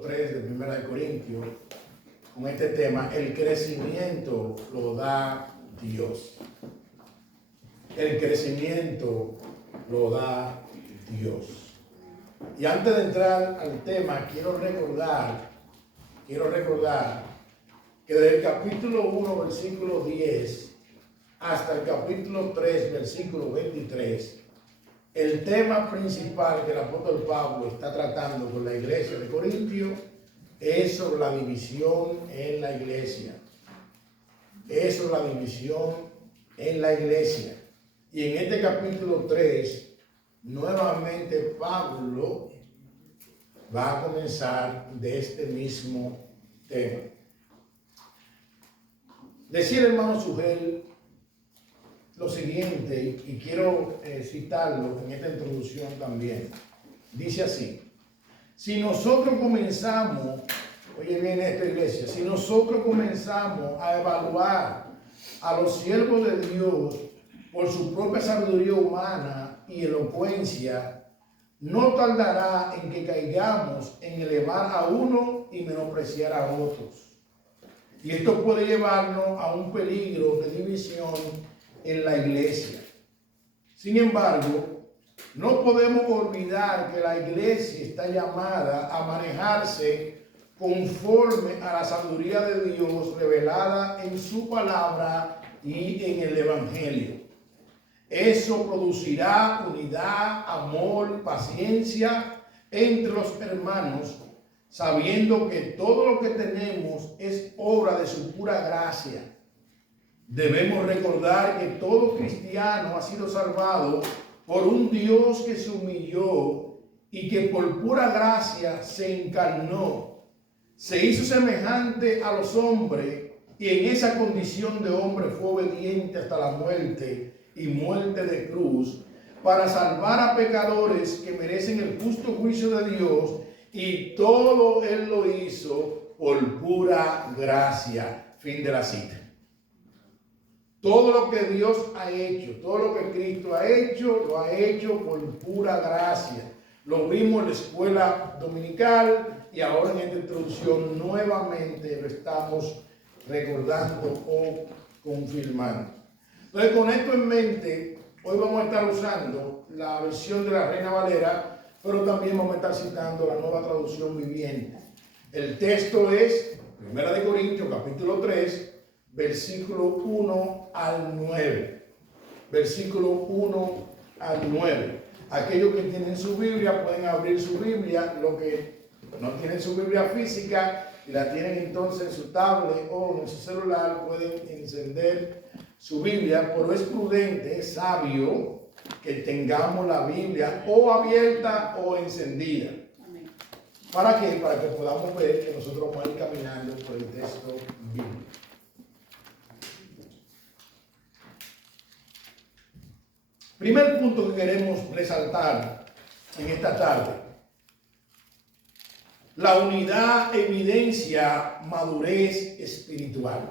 3 de Primera de Corintios con este tema: el crecimiento lo da Dios. El crecimiento lo da Dios. Y antes de entrar al tema, quiero recordar que desde el capítulo 1, versículo 10, hasta el capítulo 3, versículo 23, el tema principal que el apóstol Pablo está tratando con la iglesia de Corintios es sobre la división en la iglesia. Es sobre la división en la iglesia. Y en este capítulo 3, nuevamente Pablo va a comenzar de este mismo tema. Decía el hermano Sugel lo siguiente, y quiero citarlo en esta introducción también. Dice así: si nosotros comenzamos, oye bien esta iglesia, si nosotros comenzamos a evaluar a los siervos de Dios por su propia sabiduría humana y elocuencia, no tardará en que caigamos en elevar a uno y menospreciar a otros. Y esto puede llevarnos a un peligro de división en la iglesia. Sin embargo, no podemos olvidar que la iglesia está llamada a manejarse conforme a la sabiduría de Dios revelada en su palabra y en el evangelio. Eso producirá unidad, amor, paciencia entre los hermanos, sabiendo que todo lo que tenemos es obra de su pura gracia. Debemos recordar que todo cristiano ha sido salvado por un Dios que se humilló y que por pura gracia se encarnó. Se hizo semejante a los hombres y en esa condición de hombre fue obediente hasta la muerte y muerte de cruz para salvar a pecadores que merecen el justo juicio de Dios, y todo Él lo hizo por pura gracia. Fin de la cita. Todo lo que Dios ha hecho, todo lo que Cristo ha hecho, lo ha hecho por pura gracia. Lo vimos en la escuela dominical y ahora en esta introducción nuevamente lo estamos recordando o confirmando. Entonces, con esto en mente, hoy vamos a estar usando la versión de la Reina Valera, pero también vamos a estar citando la Nueva Traducción Viviente. El texto es 1 Corintios capítulo 3, versículo 1 al 9. Versículo 1 al 9. Aquellos que tienen su Biblia pueden abrir su Biblia. Los que no tienen su Biblia física y la tienen entonces en su tablet o en su celular, pueden encender su Biblia. Pero es prudente, es sabio que tengamos la Biblia o abierta o encendida. ¿Para qué? Para que podamos ver que nosotros vamos a ir caminando por el texto bíblico. Primer punto que queremos resaltar en esta tarde: la unidad evidencia madurez espiritual.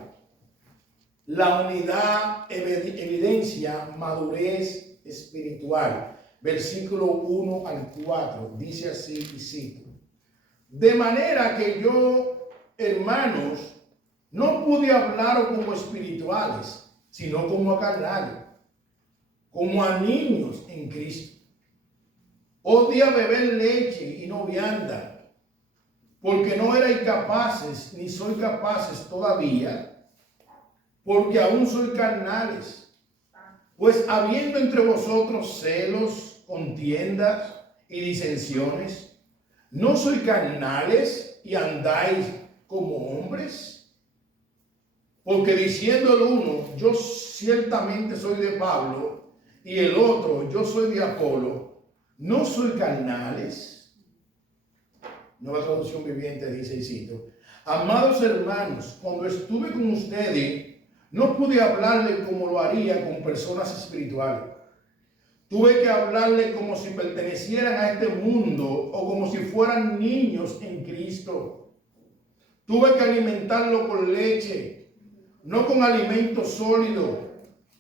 La unidad evidencia madurez espiritual. Versículo 1 al 4 dice así, y cito: de manera que yo, hermanos, no pude hablar como espirituales, sino como a carnales, como a niños en Cristo. Odia beber leche y no vianda, porque no erais capaces, ni soy capaces todavía, porque aún soy carnales. Pues habiendo entre vosotros celos, contiendas y disensiones, ¿no soy carnales y andáis como hombres? Porque diciendo el uno, yo ciertamente soy de Pablo, y el otro, yo soy de Apolo, ¿no soy carnales? Nueva Traducción Viviente dice, y cito: amados hermanos, cuando estuve con ustedes, no pude hablarle como lo haría con personas espirituales. Tuve que hablarle como si pertenecieran a este mundo o como si fueran niños en Cristo. Tuve que alimentarlo con leche, no con alimento sólido,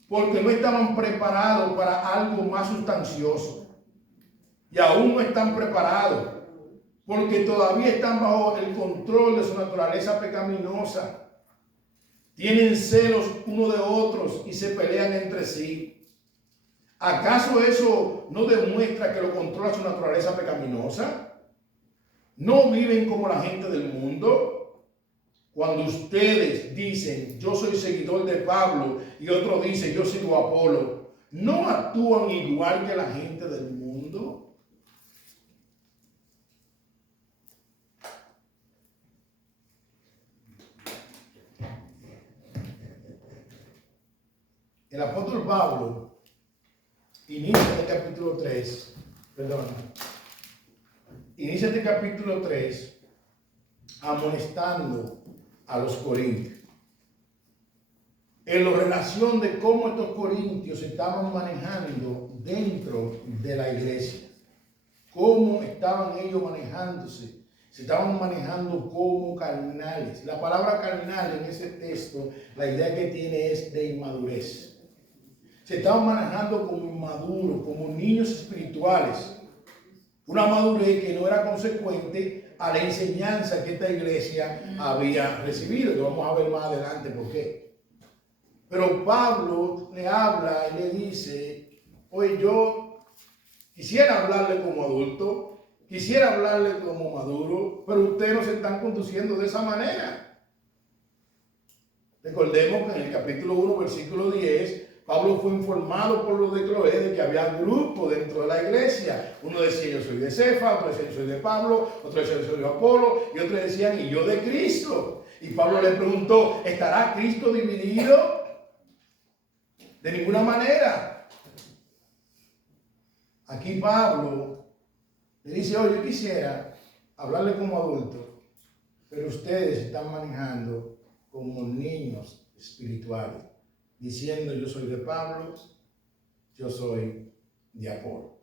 porque no estaban preparados para algo más sustancioso. Y aún no están preparados, porque todavía están bajo el control de su naturaleza pecaminosa. Tienen celos uno de otros y se pelean entre sí. ¿Acaso eso no demuestra que lo controla su naturaleza pecaminosa? ¿No viven como la gente del mundo? Cuando ustedes dicen, yo soy seguidor de Pablo, y otro dice, yo sigo a Apolo, ¿no actúan igual que la gente del mundo? El apóstol Pablo inicia este capítulo 3, inicia este capítulo 3 amonestando a los corintios en la relación de cómo estos corintios se estaban manejando dentro de la iglesia, cómo estaban ellos manejándose. Se estaban manejando como carnales. La palabra carnal en ese texto, la idea que tiene es de inmadurez. Se estaban manejando como inmaduros, como niños espirituales. Una madurez que no era consecuente a la enseñanza que esta iglesia había recibido. Lo vamos a ver más adelante por qué. Pero Pablo le habla y le dice, oye, yo quisiera hablarle como adulto, quisiera hablarle como maduro, pero ustedes no se están conduciendo de esa manera. Recordemos que en el capítulo 1, versículo 10, Pablo fue informado por los de Cloé de que había grupos dentro de la iglesia. Uno decía, yo soy de Cefa, otro decía, yo soy de Pablo, otro decía, yo soy de Apolo, y otros decían, y yo de Cristo. Y Pablo le preguntó, ¿estará Cristo dividido? De ninguna manera. Aquí Pablo le dice, oye, yo quisiera hablarle como adulto, pero ustedes están manejando como niños espirituales, diciendo yo soy de Pablo, yo soy de Apolo.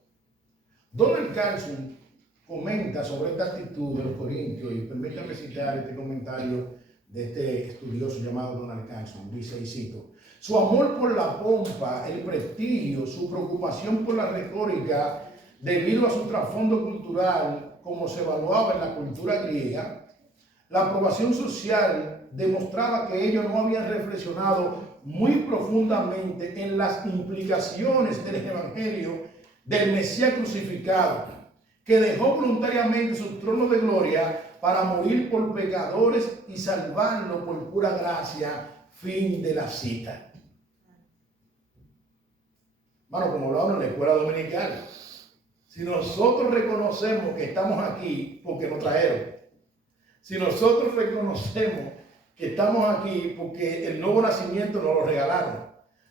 Donald Carson comenta sobre esta actitud de los corintios, y permítame citar este comentario de este estudioso llamado Donald Carson. Dice, y cito, su amor por la pompa, el prestigio, su preocupación por la retórica, debido a su trasfondo cultural, como se evaluaba en la cultura griega, la aprobación social demostraba que ellos no habían reflexionado muy profundamente en las implicaciones del evangelio del Mesías crucificado, que dejó voluntariamente su trono de gloria para morir por pecadores y salvarlo por pura gracia. Fin de la cita. Bueno, como hablamos en la escuela dominical, si nosotros reconocemos que estamos aquí porque nos trajeron, si nosotros reconocemos que estamos aquí porque el nuevo nacimiento nos lo regalaron,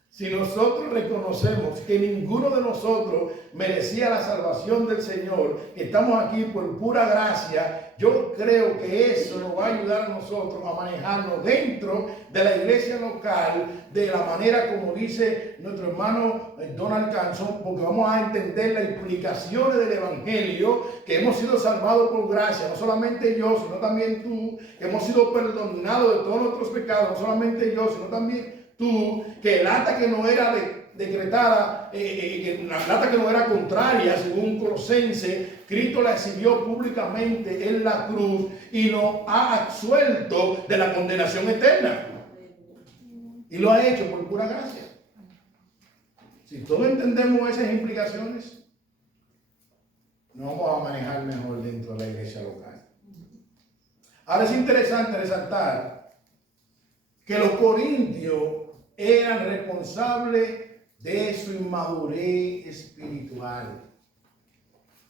si nosotros reconocemos que ninguno de nosotros merecía la salvación del Señor, que estamos aquí por pura gracia, yo creo que eso nos va a ayudar a nosotros a manejarnos dentro de la iglesia local de la manera como dice nuestro hermano Donald Carson, porque vamos a entender las implicaciones del evangelio, que hemos sido salvados por gracia, no solamente yo, sino también tú, que hemos sido perdonados de todos nuestros pecados, no solamente yo, sino también tú, que el acta que no era decretada, que la acta que no era contraria, según Colosense, Cristo la exhibió públicamente en la cruz y nos ha absuelto de la condenación eterna. Y lo ha hecho por pura gracia. Si todos entendemos esas implicaciones, nos vamos a manejar mejor dentro de la iglesia local. Ahora es interesante resaltar que los corintios eran responsables de su inmadurez espiritual.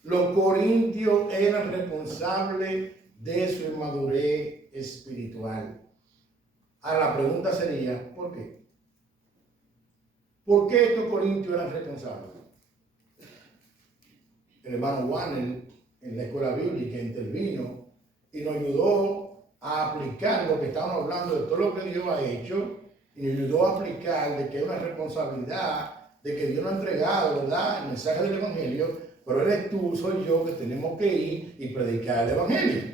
Los corintios eran responsables de su inmadurez espiritual. Ahora la pregunta sería, ¿por qué? ¿Por qué estos corintios eran responsables? El hermano Warner en la escuela bíblica intervino y nos ayudó a aplicar lo que estamos hablando de todo lo que Dios ha hecho, y nos ayudó a aplicar de que es una responsabilidad, de que Dios nos ha entregado, ¿verdad?, el mensaje del evangelio, pero eres tú, soy yo, que tenemos que ir y predicar el evangelio.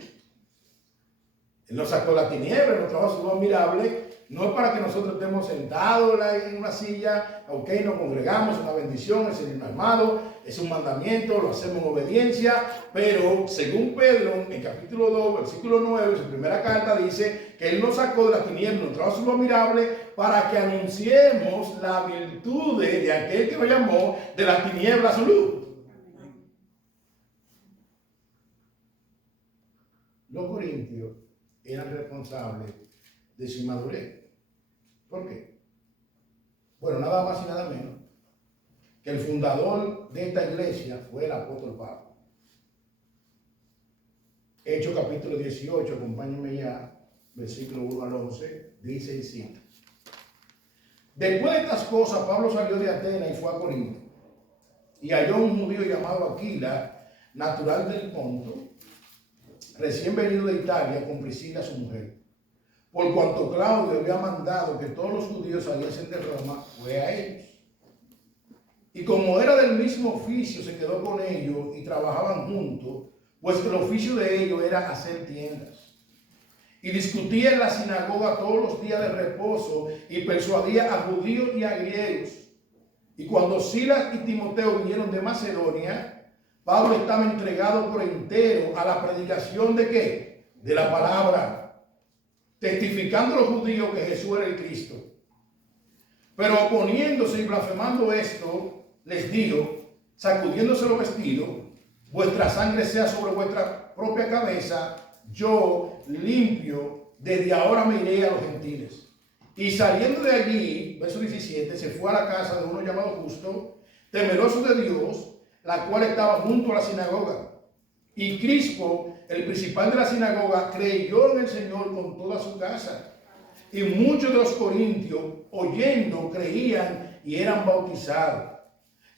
Él nos sacó la tiniebla, nos trajo su luz admirable. No es para que nosotros estemos sentados en una silla, ok, nos congregamos, es una bendición, es el armado, es un mandamiento, lo hacemos en obediencia, pero según Pedro, en capítulo 2, versículo 9, su primera carta dice que Él nos sacó de la tiniebla, nos trajo su luz admirable para que anunciemos la virtud de aquel que nos llamó de la tiniebla a su luz. Los corintios eran responsables de su inmadurez. ¿Por qué? Bueno, nada más y nada menos que el fundador de esta iglesia fue el apóstol Pablo. Hechos capítulo 18, acompáñenme ya, versículo 1 al 11, dice y cita. Después de estas cosas, Pablo salió de Atenas y fue a Corinto, y halló un judío llamado Aquila, natural del Ponto, recién venido de Italia, con Priscila su mujer. Por cuanto Claudio había mandado que todos los judíos saliesen de Roma, fue a ellos. Y como era del mismo oficio, se quedó con ellos y trabajaban juntos, pues el oficio de ellos era hacer tiendas. Y discutía en la sinagoga todos los días de reposo y persuadía a judíos y a griegos. Y cuando Silas y Timoteo vinieron de Macedonia, Pablo estaba entregado por entero a la predicación ¿de qué? De la palabra, testificando a los judíos que Jesús era el Cristo. Pero oponiéndose y blasfemando esto, les dijo, sacudiéndose los vestidos, vuestra sangre sea sobre vuestra propia cabeza, yo limpio, desde ahora me iré a los gentiles. Y saliendo de allí, verso 17, se fue a la casa de uno llamado Justo, temeroso de Dios, la cual estaba junto a la sinagoga. Y Crispo, el principal de la sinagoga, creyó en el Señor con toda su casa. Y muchos de los corintios, oyendo, creían y eran bautizados.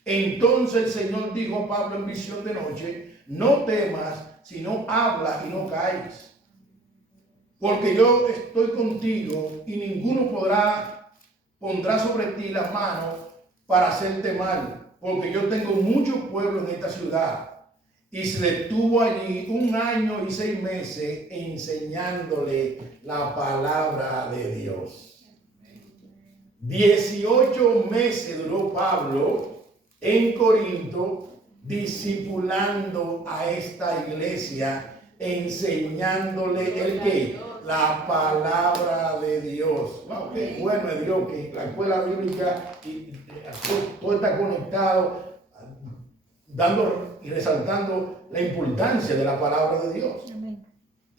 Entonces el Señor dijo a Pablo en visión de noche, no temas, sino habla y no calles. Porque yo estoy contigo y ninguno pondrá sobre ti la mano para hacerte mal. Porque yo tengo mucho pueblo en esta ciudad. Y se detuvo allí 1 año y 6 meses enseñándole la palabra de Dios. 18 meses duró Pablo en Corinto discipulando a esta iglesia, enseñándole el qué, la palabra de Dios. Wow, qué bueno es Dios que la escuela bíblica y todo está conectado, dando y resaltando la importancia de la palabra de Dios. Amén.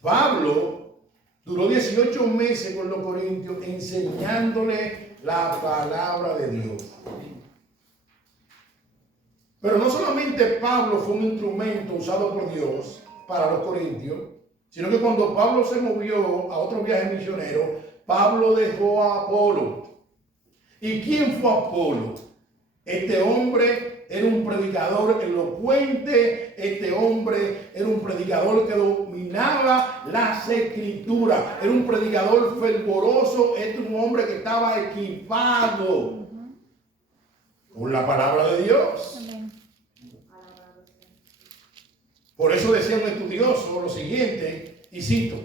Pablo duró 18 meses con los corintios enseñándole la palabra de Dios. Pero no solamente Pablo fue un instrumento usado por Dios para los corintios, sino que cuando Pablo se movió a otro viaje misionero, Pablo dejó a Apolo. ¿Y quién fue Apolo? Este hombre era un predicador elocuente, este hombre era un predicador que dominaba las escrituras, era un predicador fervoroso, este es un hombre que estaba equipado con la palabra de Dios. Amén. Por eso decía un estudioso lo siguiente, y cito,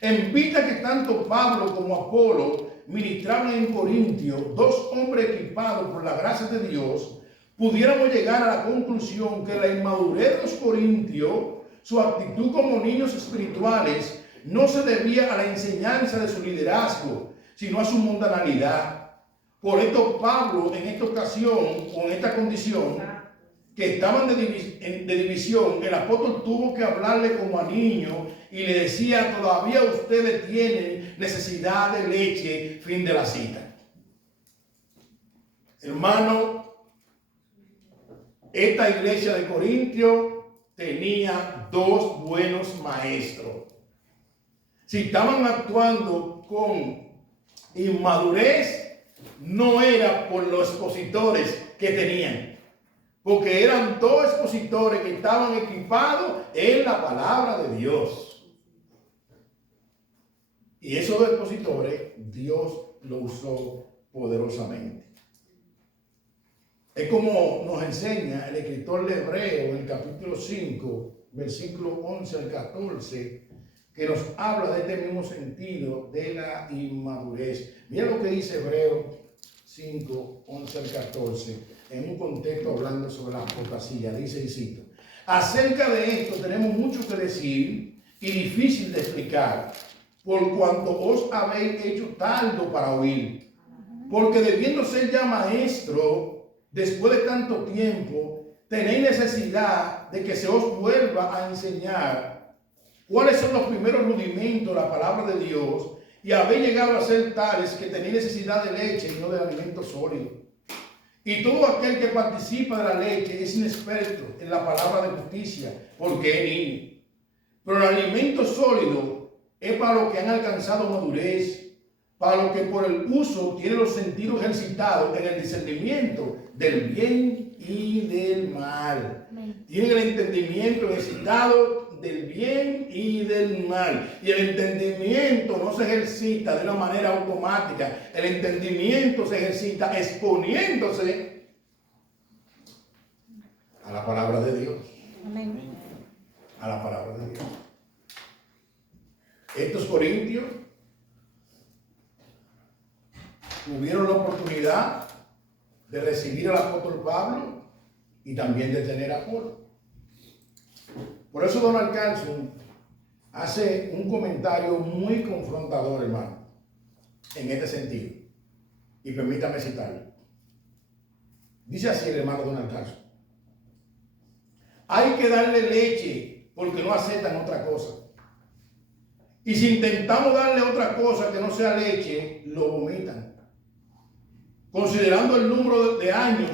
en vista que tanto Pablo como Apolo ministraban en Corintio, 2 hombres equipados por la gracia de Dios, pudiéramos llegar a la conclusión que la inmadurez de los corintios, su actitud como niños espirituales, no se debía a la enseñanza de su liderazgo, sino a su mundanalidad. Por esto Pablo en esta ocasión, con esta condición, que estaban de división, el apóstol tuvo que hablarle como a niños y le decía, todavía ustedes tienen necesidad de leche, fin de la cita. Hermano, esta iglesia de Corintio tenía 2 buenos maestros. Si estaban actuando con inmadurez, no era por los expositores que tenían, porque eran 2 expositores que estaban equipados en la palabra de Dios. Y esos 2 expositores, Dios lo usó poderosamente. Es como nos enseña el escritor de Hebreo en el capítulo 5, versículo 11 al 14, que que nos habla de este mismo sentido de la inmadurez. Mira lo que dice Hebreos 5, 11 al 14, en un contexto hablando sobre la apostasía. Dice, y cito: acerca de esto tenemos mucho que decir y difícil de explicar, por cuanto os habéis hecho tardo para oír. Porque debiendo ser ya maestro, después de tanto tiempo, tenéis necesidad de que se os vuelva a enseñar cuáles son los primeros rudimentos de la palabra de Dios, y habéis llegado a ser tales que tenéis necesidad de leche y no de alimento sólido. Y todo aquel que participa de la leche es inexperto en la palabra de justicia, porque es niño. Pero el alimento sólido es para los que han alcanzado madurez, para los que por el uso tienen los sentidos ejercitados en el discernimiento del bien y del mal. Tienen el entendimiento ejercitado del bien y del mal. Y el entendimiento no se ejercita de una manera automática. El entendimiento se ejercita exponiéndose a la palabra de Dios. Amén. A la palabra de Dios. Estos corintios tuvieron la oportunidad de recibir al apóstol Pablo y también de tener a Apolo. Por eso Donald Carson hace un comentario muy confrontador, hermano, en este sentido. Y permítame citarlo. Dice así el hermano Donald Carson: hay que darle leche porque no aceptan otra cosa. Y si intentamos darle otra cosa que no sea leche, lo vomitan. Considerando el número de años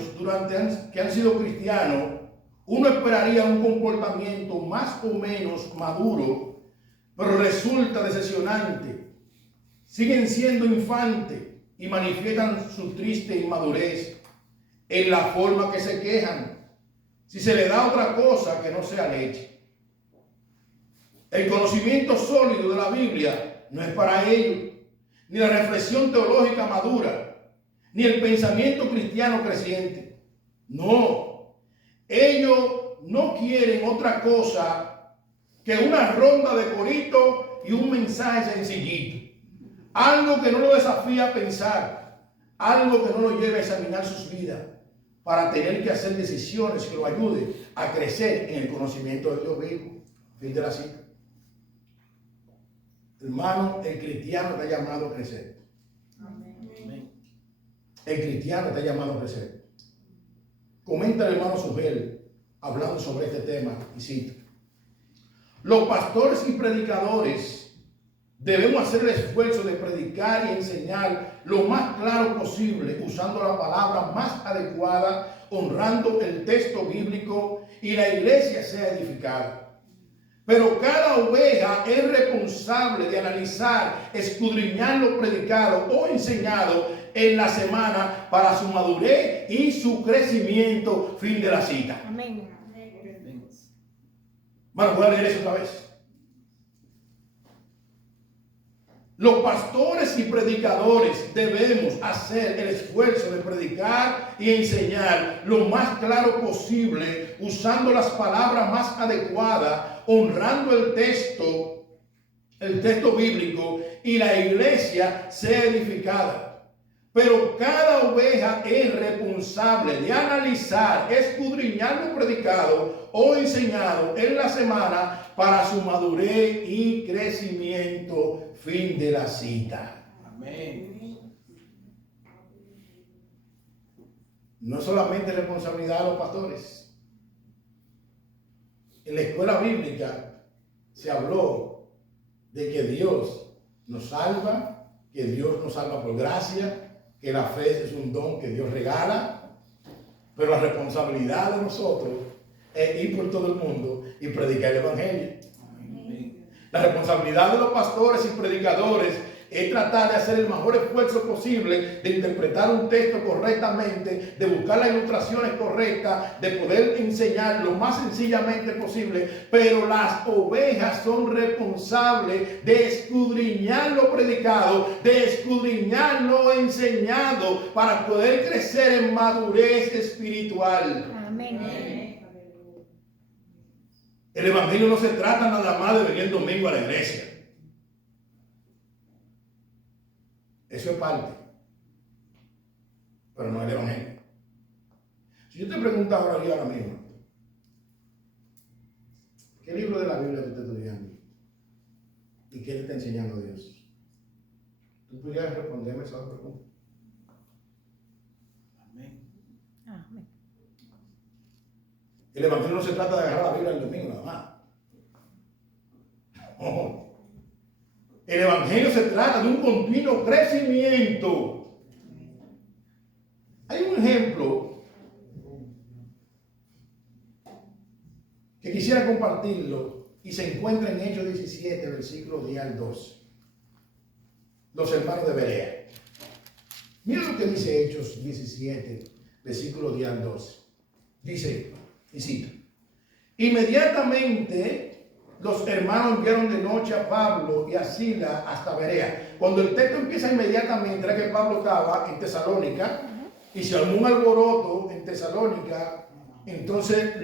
que han sido cristianos, uno esperaría un comportamiento más o menos maduro, pero resulta decepcionante. Siguen siendo infantes y manifiestan su triste inmadurez en la forma que se quejan si se le da otra cosa que no sea leche. El conocimiento sólido de la Biblia no es para ellos, ni la reflexión teológica madura, ni el pensamiento cristiano creciente. No, ellos no quieren otra cosa que una ronda de corito y un mensaje sencillito. Algo que no lo desafía a pensar, algo que no lo lleve a examinar sus vidas para tener que hacer decisiones que lo ayuden a crecer en el conocimiento de Dios vivo. Fin de la cita. Hermano, el cristiano está llamado a crecer. Amén. El cristiano está llamado a crecer. Comenta el hermano Sugel hablando sobre este tema y cita: los pastores y predicadores debemos hacer el esfuerzo de predicar y enseñar lo más claro posible, usando la palabra más adecuada, honrando el texto bíblico, y la iglesia sea edificada. Pero cada oveja es responsable de analizar, escudriñar lo predicado o enseñado en la semana para su madurez y su crecimiento. Fin de la cita. Amén. Bueno, voy a leer eso otra vez. Los pastores y predicadores debemos hacer el esfuerzo de predicar y enseñar lo más claro posible, usando las palabras más adecuadas, honrando el texto bíblico, y la iglesia sea edificada. Pero cada oveja es responsable de analizar, escudriñar lo predicado o enseñado en la semana para su madurez y crecimiento. Fin de la cita. Amén. No solamente responsabilidad de los pastores. En la escuela bíblica se habló de que Dios nos salva, que Dios nos salva por gracia, que la fe es un don que Dios regala, pero la responsabilidad de nosotros es ir por todo el mundo y predicar el evangelio. La responsabilidad de los pastores y predicadores es tratar de hacer el mejor esfuerzo posible de interpretar un texto correctamente, de buscar las ilustraciones correctas, de poder enseñar lo más sencillamente posible, pero las ovejas son responsables de escudriñar lo predicado, de escudriñar lo enseñado para poder crecer en madurez espiritual. Amén. El evangelio no se trata nada más de venir el domingo a la iglesia. Eso es parte, pero no es el Evangelio. Si yo te pregunto ahora mismo, ¿qué libro de la Biblia tú estás estudiando? ¿Y qué te está enseñando Dios? ¿Tú podrías responderme esa pregunta? Amén. Amén. El Evangelio no se trata de agarrar la Biblia el domingo nada más. No. El Evangelio se trata de un continuo crecimiento. Hay un ejemplo que quisiera compartirlo y se encuentra en Hechos 17, versículo 10 al 12. Los hermanos de Berea. Mira lo que dice Hechos 17, versículo 10 al 12. Dice, y cito: inmediatamente los hermanos enviaron de noche a Pablo y a Silas hasta Berea. Cuando el texto empieza inmediatamente, era que Pablo estaba en Tesalónica y se armó un alboroto en Tesalónica, entonces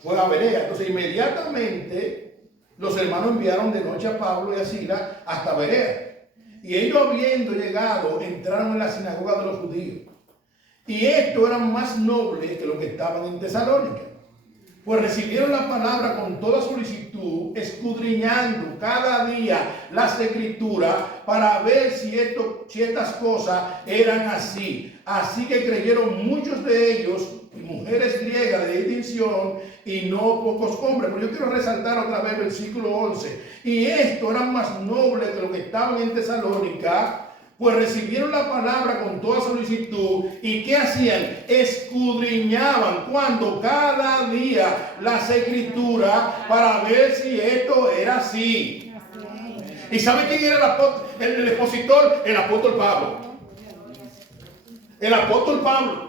fue a Berea. Entonces inmediatamente los hermanos enviaron de noche a Pablo y a Silas hasta Berea. Y ellos, habiendo llegado, entraron en la sinagoga de los judíos. Y estos eran más nobles que los que estaban en Tesalónica, pues recibieron la palabra con toda solicitud, escudriñando cada día las escrituras para ver si estas cosas eran así. Así que creyeron muchos de ellos, mujeres griegas de distinción y no pocos hombres. Pero yo quiero resaltar otra vez el versículo 11. Y estos eran más nobles que los que estaban en Tesalónica, pues recibieron la palabra con toda solicitud. ¿Y qué hacían? Escudriñaban cuando cada día las escrituras para ver si esto era así. ¿Y sabe quién era el expositor? El apóstol Pablo. El apóstol Pablo.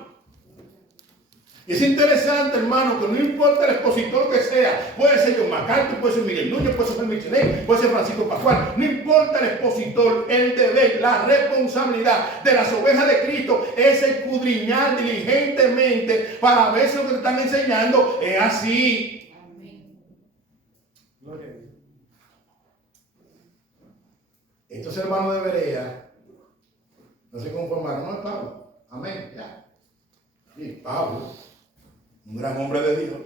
Y es interesante, hermano, que no importa el expositor que sea, puede ser John MacArthur, puede ser Miguel Núñez, puede ser Michelet, puede ser Francisco Pascual, no importa el expositor, el deber, la responsabilidad de las ovejas de Cristo es escudriñar diligentemente para ver si lo que te están enseñando es así. Amén. Estos hermanos de Berea no se conformaron, no es Pablo. Amén, ya. Y Pablo, un gran hombre de Dios,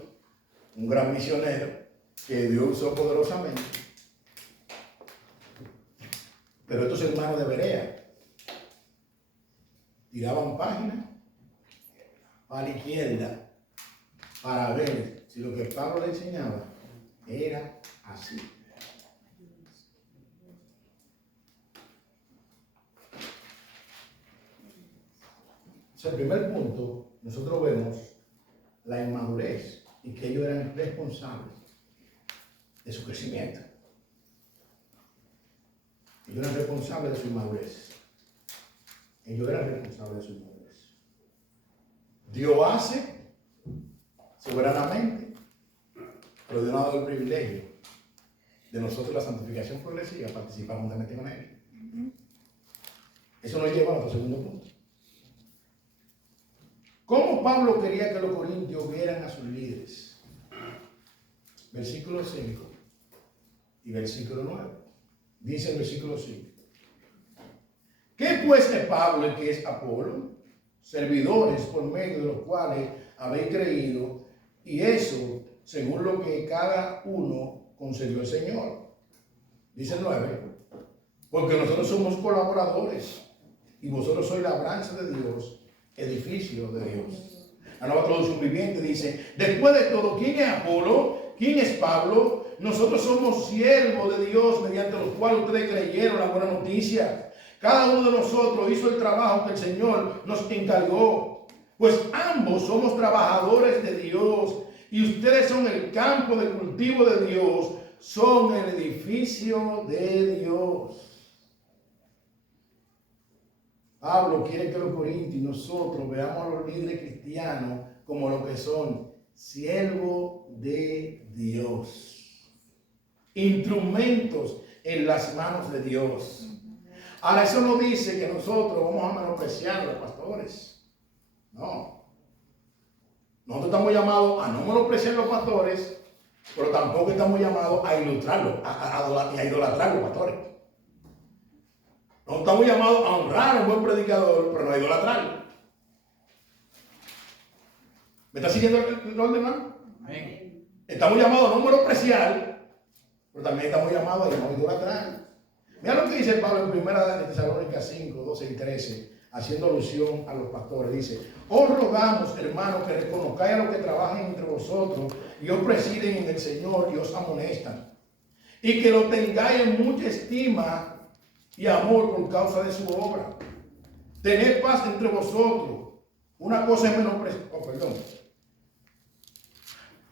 un gran misionero que Dios usó poderosamente. Pero estos hermanos de Berea tiraban páginas para la izquierda para ver si lo que Pablo le enseñaba era así. O sea, el primer punto, nosotros vemos la inmadurez y que ellos eran responsables de su crecimiento. Ellos eran responsables de su inmadurez. Ellos eran responsables de su inmadurez. Dios hace soberanamente, pero Dios nos ha dado el privilegio de nosotros, la santificación progresiva, participar juntamente con Él. Eso nos lleva a nuestro segundo punto. ¿Cómo Pablo quería que los corintios vieran a sus líderes? Versículo 5 y versículo 9. Dice el versículo 5. ¿Qué pues es Pablo y qué es Apolo? Servidores por medio de los cuales habéis creído, y eso según lo que cada uno concedió el Señor. Dice el 9. Porque nosotros somos colaboradores y vosotros sois labranza de Dios, edificio de Dios. La Nueva Traducción Viviente dice: después de todo, ¿quién es Apolo? ¿Quién es Pablo? Nosotros somos siervos de Dios, mediante los cuales ustedes creyeron la buena noticia. Cada uno de nosotros hizo el trabajo que el Señor nos encargó, pues ambos somos trabajadores de Dios, y ustedes son el campo de cultivo de Dios, son el edificio de Dios. Pablo quiere que los corintios y nosotros veamos a los líderes cristianos como lo que son: siervos de Dios, instrumentos en las manos de Dios. Ahora, eso no dice que nosotros vamos a menospreciar a los pastores. No. Nosotros estamos llamados a no menospreciar a los pastores, pero tampoco estamos llamados a ilustrarlos, a idolatrar a los pastores. No estamos llamados a honrar a un buen predicador, pero no a idolatrarlo. ¿Me está siguiendo el orden, hermano? Amén. Estamos llamados a no menospreciar, pero también estamos llamados a no idolatrar. Mira lo que dice Pablo en 1 de Tesalónicas 5, 12 y 13, haciendo alusión a los pastores. Dice: os rogamos, hermanos, que reconozcáis a los que trabajan entre vosotros y os presiden en el Señor y os amonestan, y que lo tengáis en mucha estima y amor por causa de su obra. Tened paz entre vosotros. Una cosa es menospreciar. Oh, perdón.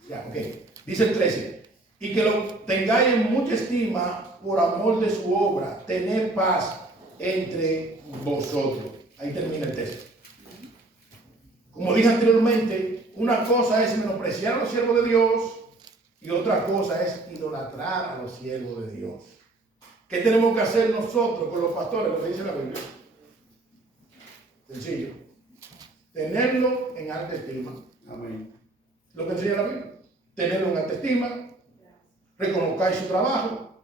Ya, ok. Dice el 13. Y que lo tengáis en mucha estima por amor de su obra. Tened paz entre vosotros. Ahí termina el texto. Como dije anteriormente, una cosa es menospreciar a los siervos de Dios y otra cosa es idolatrar a los siervos de Dios. ¿Qué tenemos que hacer nosotros con los pastores? Lo que dice la Biblia. Sencillo. Tenerlo en alta estima. Amén. Lo que enseña la Biblia. Tenerlo en alta estima. Reconozcar su trabajo.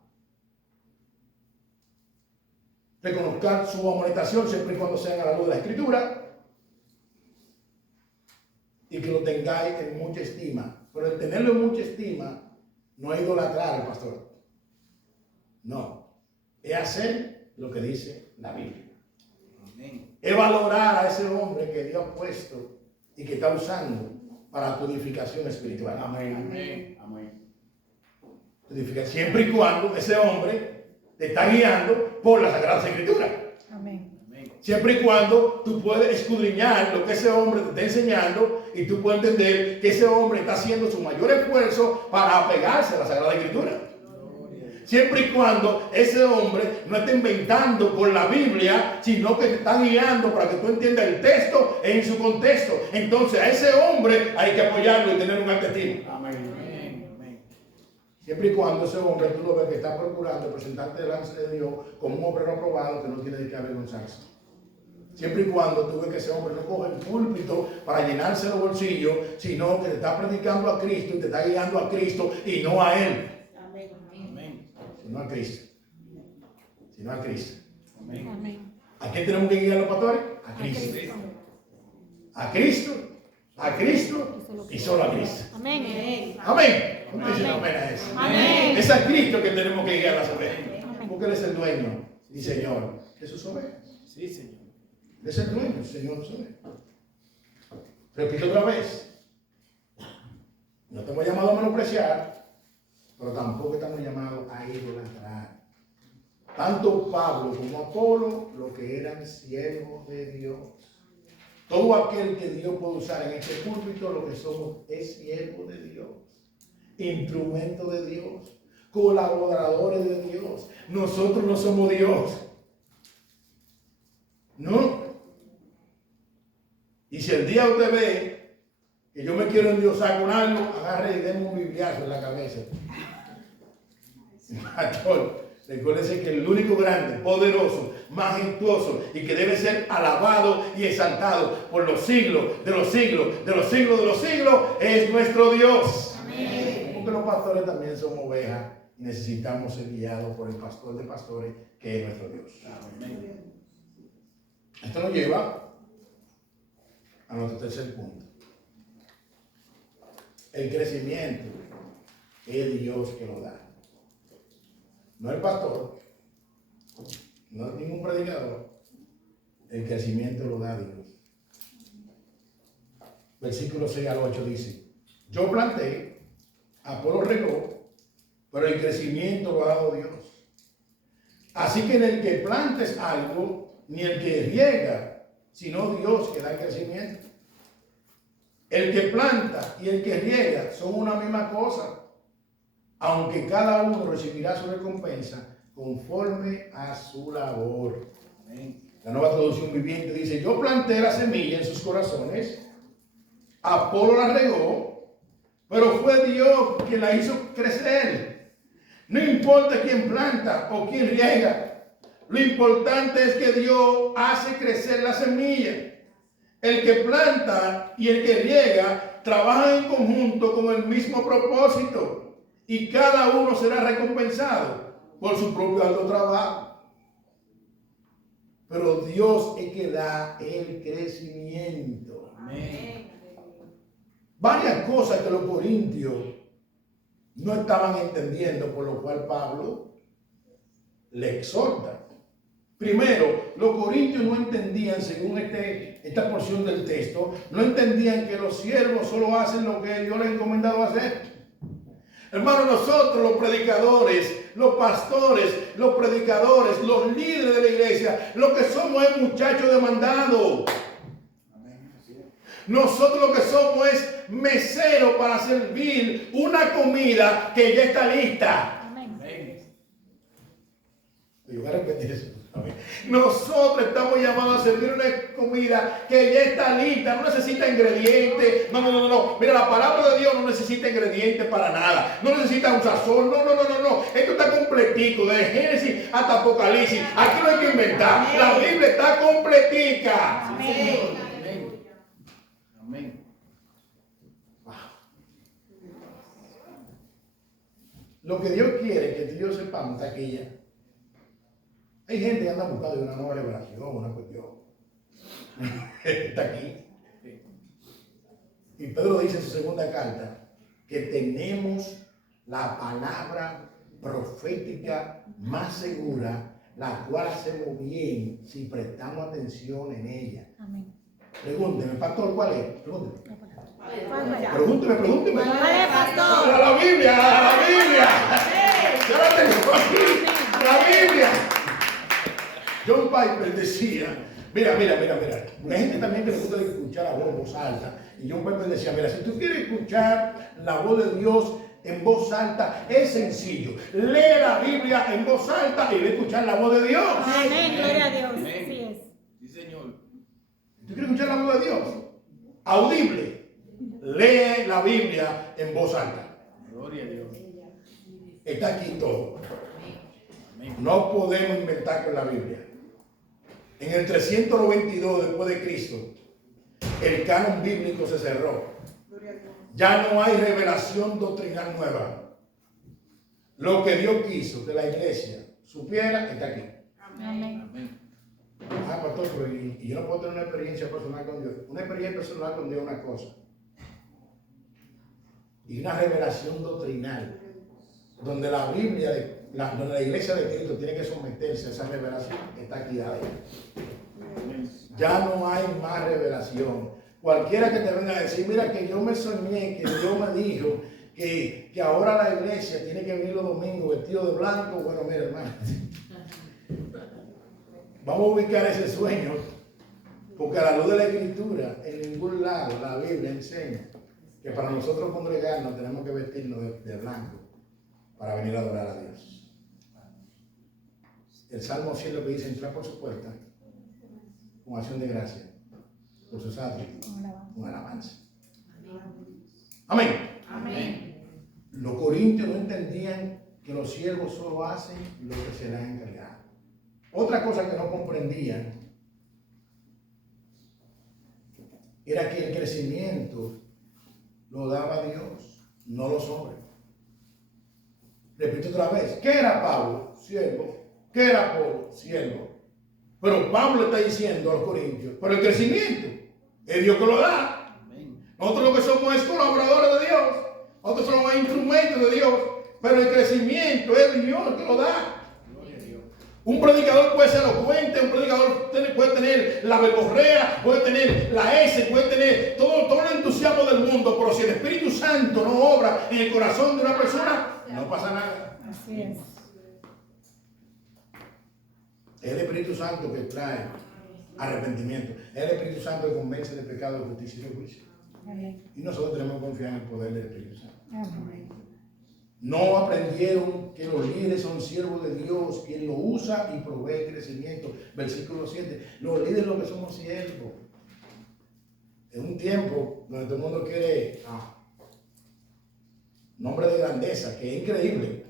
Reconozcar su amonestación siempre y cuando sean a la luz de la Escritura. Y que lo tengáis en mucha estima. Pero el tenerlo en mucha estima no es idolatrar al pastor. No. Es hacer lo que dice la Biblia. Amén. Es valorar a ese hombre que Dios ha puesto y que está usando para tu edificación espiritual. Amén. Amén. Amén. Siempre y cuando ese hombre te está guiando por las Sagradas Escrituras. Amén. Siempre y cuando tú puedes escudriñar lo que ese hombre te está enseñando y tú puedes entender que ese hombre está haciendo su mayor esfuerzo para apegarse a la Sagrada Escritura. Siempre y cuando ese hombre no esté inventando con la Biblia, sino que te está guiando para que tú entiendas el texto en su contexto. Entonces a ese hombre hay que apoyarlo y tener un alto estima. Amén. Amén. Siempre y cuando ese hombre tú lo ves que está procurando presentarte delante de Dios como un obrero aprobado que no tiene de qué avergonzarse. Siempre y cuando tú ves que ese hombre no coge el púlpito para llenarse los bolsillos, sino que te está predicando a Cristo y te está guiando a Cristo y no a Él. Sino a Cristo. Sino a Cristo. Amén. Amén. ¿A quién tenemos que guiar los pastores? A Cristo. A Cristo. A Cristo y solo a Cristo. Amén. Amén. ¿Cómo dicen amén a eso? Amén. Es a Cristo que tenemos que guiar las ovejas. Porque Él es el dueño y Señor de sus ovejas. Sí, Señor. Él es el dueño, Señor de sus ovejas. Repito otra vez. No estamos llamados a menospreciar, pero tampoco estamos llamados a idolatrar. Tanto Pablo como Apolo, lo que eran siervos de Dios. Todo aquel que Dios puede usar en este púlpito, lo que somos es siervo de Dios, instrumento de Dios, colaboradores de Dios. Nosotros no somos Dios. No. Y si el día usted ve que yo me quiero endiosar con algo, agarre y déme un bibliazo en la cabeza. Pastor, recuérdese que el único grande, poderoso, majestuoso y que debe ser alabado y exaltado por los siglos, de los siglos, de los siglos, de los siglos, es nuestro Dios. Amén. Porque los pastores también somos ovejas y necesitamos ser guiados por el pastor de pastores, que es nuestro Dios. Amén. Esto nos lleva a nuestro tercer punto. El crecimiento es Dios que lo da. No el pastor, no ningún predicador. El crecimiento lo da Dios. Versículo 6 al 8 dice: yo planté, Apolo regó, pero el crecimiento lo ha dado Dios. Así que en el que plantes algo, ni el que riega, sino Dios que da el crecimiento. El que planta y el que riega son una misma cosa, aunque cada uno recibirá su recompensa conforme a su labor. Amén. La Nueva Traducción Viviente dice: yo planté la semilla en sus corazones, Apolo la regó, pero fue Dios quien la hizo crecer. No importa quién planta o quién riega, lo importante es que Dios hace crecer la semilla. El que planta y el que riega trabajan en conjunto con el mismo propósito, y cada uno será recompensado por su propio alto trabajo. pero Dios es que da el crecimiento. Amén. Varias cosas que los corintios no estaban entendiendo, por lo cual Pablo le exhorta. Primero, los corintios no entendían, según esta porción del texto, no entendían que los siervos solo hacen lo que Dios les ha encomendado hacer. Hermano, nosotros los predicadores, los pastores, los predicadores, los líderes de la iglesia, lo que somos es muchachos demandados. Nosotros lo que somos es meseros para servir una comida que ya está lista. Amén. Yo voy a repetir eso. Nosotros estamos llamados a servir una comida que ya está lista, no necesita ingredientes. No. Mira, la palabra de Dios no necesita ingredientes para nada. No necesita un sazón. No. Esto está completico, de Génesis hasta Apocalipsis. Aquí no hay que inventar. La Biblia está completica. Amén. Lo que Dios quiere que tú y yo sepamos está aquí ya. Hay gente que anda buscando una nueva revelación, una cuestión. Está aquí. Y Pedro dice en su segunda carta que tenemos la palabra profética más segura, la cual hacemos bien si prestamos atención en ella. Amén. Pregúnteme, pastor, ¿cuál es? Pregúnteme. ¿Cuál es, pastor? La Biblia. Ya la tengo aquí. La Biblia. John Piper decía, mira. Hay gente también que le gusta escuchar la voz en voz alta. Y John Piper decía, mira, si tú quieres escuchar la voz de Dios en voz alta, es sencillo. Lee la Biblia en voz alta y ve escuchar la voz de Dios. Amén, gloria a Dios. Así es. Sí, Señor. ¿Tú quieres escuchar la voz de Dios? Audible. Lee la Biblia en voz alta. Gloria a Dios. Está aquí todo. No podemos inventar con la Biblia. En el 392 después de Cristo, el canon bíblico se cerró. Ya no hay revelación doctrinal nueva. Lo que Dios quiso que la iglesia supiera está aquí. Amén. Pastor, pero y yo no puedo tener una experiencia personal con Dios. Una experiencia personal con Dios es una cosa. Y una revelación doctrinal, donde la Biblia, donde la iglesia de Cristo tiene que someterse a esa revelación, está aquí adentro. Ya no hay más revelación. Cualquiera que te venga a decir, mira que yo me soñé, que Dios me dijo que ahora la iglesia tiene que venir los domingos vestido de blanco, bueno, mira, hermano, vamos a ubicar ese sueño, porque a la luz de la Escritura, en ningún lado la Biblia enseña que para nosotros congregarnos tenemos que vestirnos de blanco para venir a adorar a Dios. El Salmo 100 lo que dice, entrar por su puerta con acción de gracia, por sus atrios, con alabanza. Amén. Amén. Los corintios no entendían que los siervos solo hacen lo que se les ha encargado. Otra cosa que no comprendían era que el crecimiento lo daba Dios, no los hombres. Repito otra vez, ¿qué era Pablo? Siervo. ¿Qué era Apolo? Siervo. Pero Pablo está diciendo a los corintios, pero el crecimiento es Dios que lo da. Nosotros lo que somos es colaboradores de Dios. Nosotros somos instrumentos de Dios. Pero el crecimiento es Dios que lo da. Un predicador puede ser elocuente, un predicador puede tener la verborrea, puede tener la S, puede tener todo el entusiasmo del mundo, pero si el Espíritu Santo no obra en el corazón de una persona, no pasa nada. Así es. Es el Espíritu Santo que trae arrepentimiento. Es el Espíritu Santo que convence de pecado, de justicia y de juicio. Amén. Y nosotros tenemos que confiar en el poder del Espíritu Santo. Amén. No aprendieron que los líderes son siervos de Dios, quien lo usa y provee crecimiento. Versículo 7. Los líderes lo que somos siervos. En un tiempo donde todo el mundo quiere nombre de grandeza, que es increíble.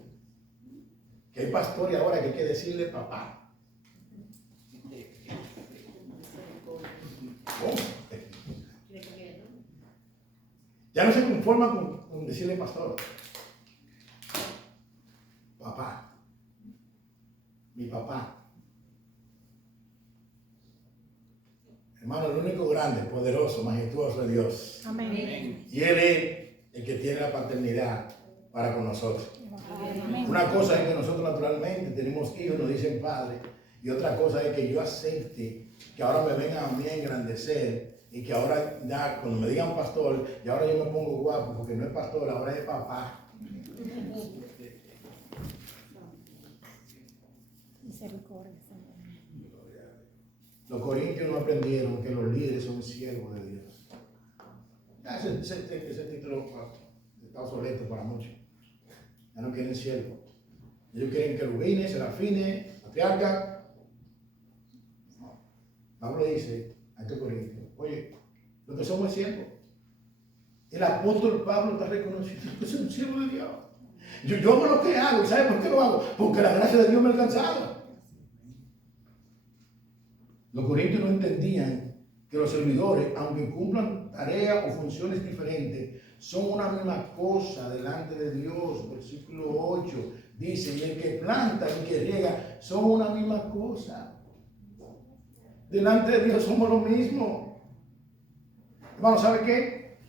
Que hay pastores ahora que hay que decirle papá. ¿Cómo? Ya no se conforman con decirle pastor. Papá. Mi papá. Hermano, el único grande, poderoso, majestuoso es Dios. Amén. Amén. Y Él es el que tiene la paternidad para con nosotros. Amén. Una cosa es que nosotros naturalmente tenemos hijos, nos dicen padre, y otra cosa es que yo acepte que ahora me vengan a mí a engrandecer y que ahora ya cuando me digan pastor, y ahora yo me pongo guapo porque no es pastor, ahora es papá. Misericordia, Señor. Los corintios no aprendieron que los líderes son siervos de Dios. Ya ese título está obsoleto para muchos. Ya no quieren siervos. Ellos quieren querubines, serafines, patriarca. No. Pablo dice a estos corintios, oye, lo que somos es siervos. El apóstol Pablo está reconociendo que soy un siervo de Dios. Yo hago lo que hago. ¿Y sabe por qué lo hago? Porque la gracia de Dios me ha alcanzado. Los corintios no entendían que los servidores, aunque cumplan tareas o funciones diferentes, son una misma cosa delante de Dios. Versículo 8 dice, y el que planta y el que riega son una misma cosa. Delante de Dios somos lo mismo. Hermano, ¿sabe qué?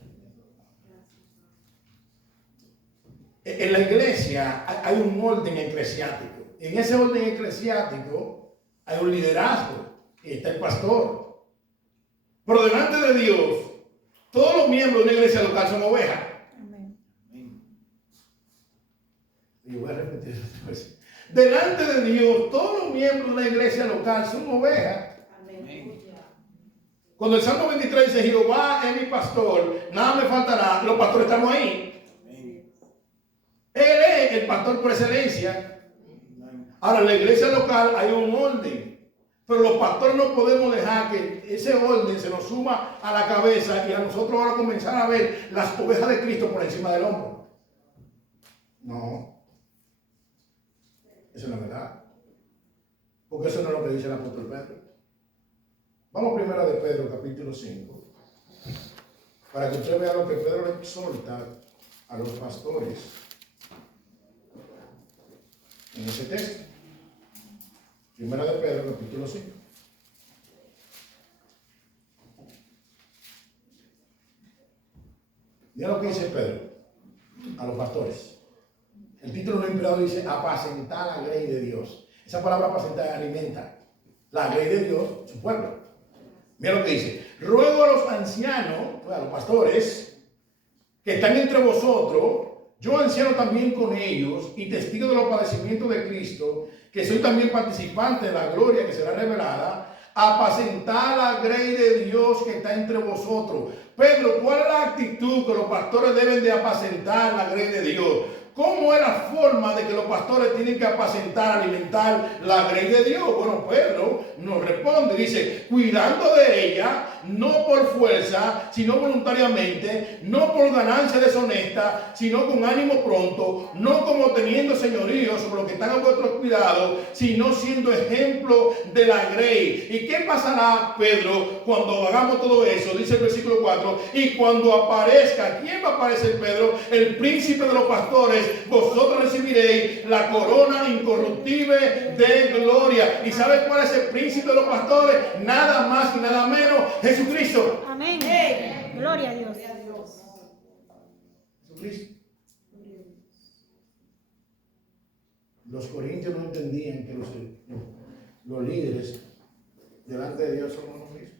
En la iglesia hay un orden eclesiástico. En ese orden eclesiástico hay un liderazgo. Y está el pastor. Pero delante de Dios, todos los miembros de una iglesia local son ovejas. Amén. Y voy a repetir eso después. Delante de Dios, todos los miembros de una iglesia local son ovejas. Amén. Cuando el Salmo 23 dice, Jehová es mi pastor, nada me faltará, los pastores estamos ahí. Amén. Él es el pastor por excelencia. Ahora, en la iglesia local hay un orden. Pero los pastores no podemos dejar que ese orden se nos suma a la cabeza y a nosotros ahora comenzar a ver las ovejas de Cristo por encima del hombro. No. Eso no es verdad. Porque eso no es lo que dice el apóstol Pedro. Vamos primero de Pedro, capítulo 5. Para que usted vea lo que Pedro le exhorta a los pastores en ese texto. Primera de Pedro, capítulo 5. Mira lo que dice Pedro a los pastores. El título no inspirado dice apacentar la grey de Dios. Esa palabra apacentar alimenta la grey de Dios, su pueblo. Mira lo que dice. Ruego a los ancianos, a los pastores, que están entre vosotros, yo anciano también con ellos y testigo de los padecimientos de Cristo, que soy también participante de la gloria que será revelada, apacentar la grey de Dios que está entre vosotros. Pedro, ¿cuál es la actitud que los pastores deben de apacentar la grey de Dios? ¿Cómo es la forma de que los pastores tienen que apacentar, alimentar la grey de Dios? Bueno, Pedro nos responde, dice, cuidando de ella, no por fuerza, sino voluntariamente, no por ganancia deshonesta, sino con ánimo pronto, no como teniendo señorío sobre lo que están a vuestros cuidados, sino siendo ejemplo de la grey. ¿Y qué pasará, Pedro, cuando hagamos todo eso? Dice el versículo 4, y cuando aparezca, ¿quién va a aparecer, Pedro? El príncipe de los pastores, vosotros recibiréis la corona incorruptible de gloria. ¿Y sabes cuál es el príncipe de los pastores? Nada más y nada menos, Jesucristo. Amén. Gloria a Dios. Jesucristo. Los corintios no entendían que los líderes delante de Dios son los mismos.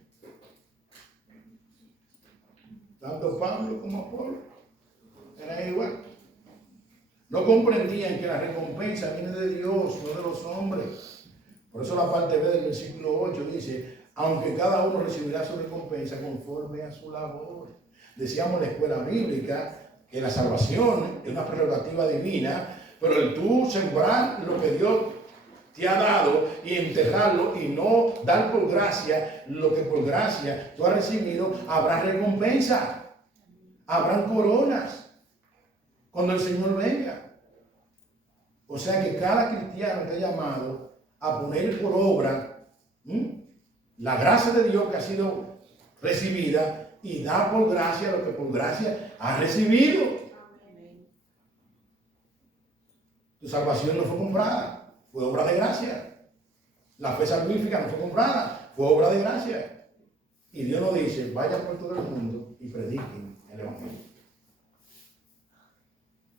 Tanto Pablo como Apolo eran igual. No comprendían que la recompensa viene de Dios, no de los hombres. Por eso la parte B del versículo 8 dice, aunque cada uno recibirá su recompensa conforme a su labor. Decíamos en la escuela bíblica que la salvación es una prerrogativa divina, pero el tú sembrar lo que Dios te ha dado y enterrarlo y no dar por gracia lo que por gracia tú has recibido, habrá recompensa, habrán coronas cuando el Señor venga. O sea que cada cristiano está llamado a poner por obra la gracia de Dios que ha sido recibida y dar por gracia lo que por gracia ha recibido. Tu salvación no fue comprada, fue obra de gracia. La fe salvífica no fue comprada, fue obra de gracia. Y Dios nos dice, vayan por todo el mundo y prediquen el Evangelio.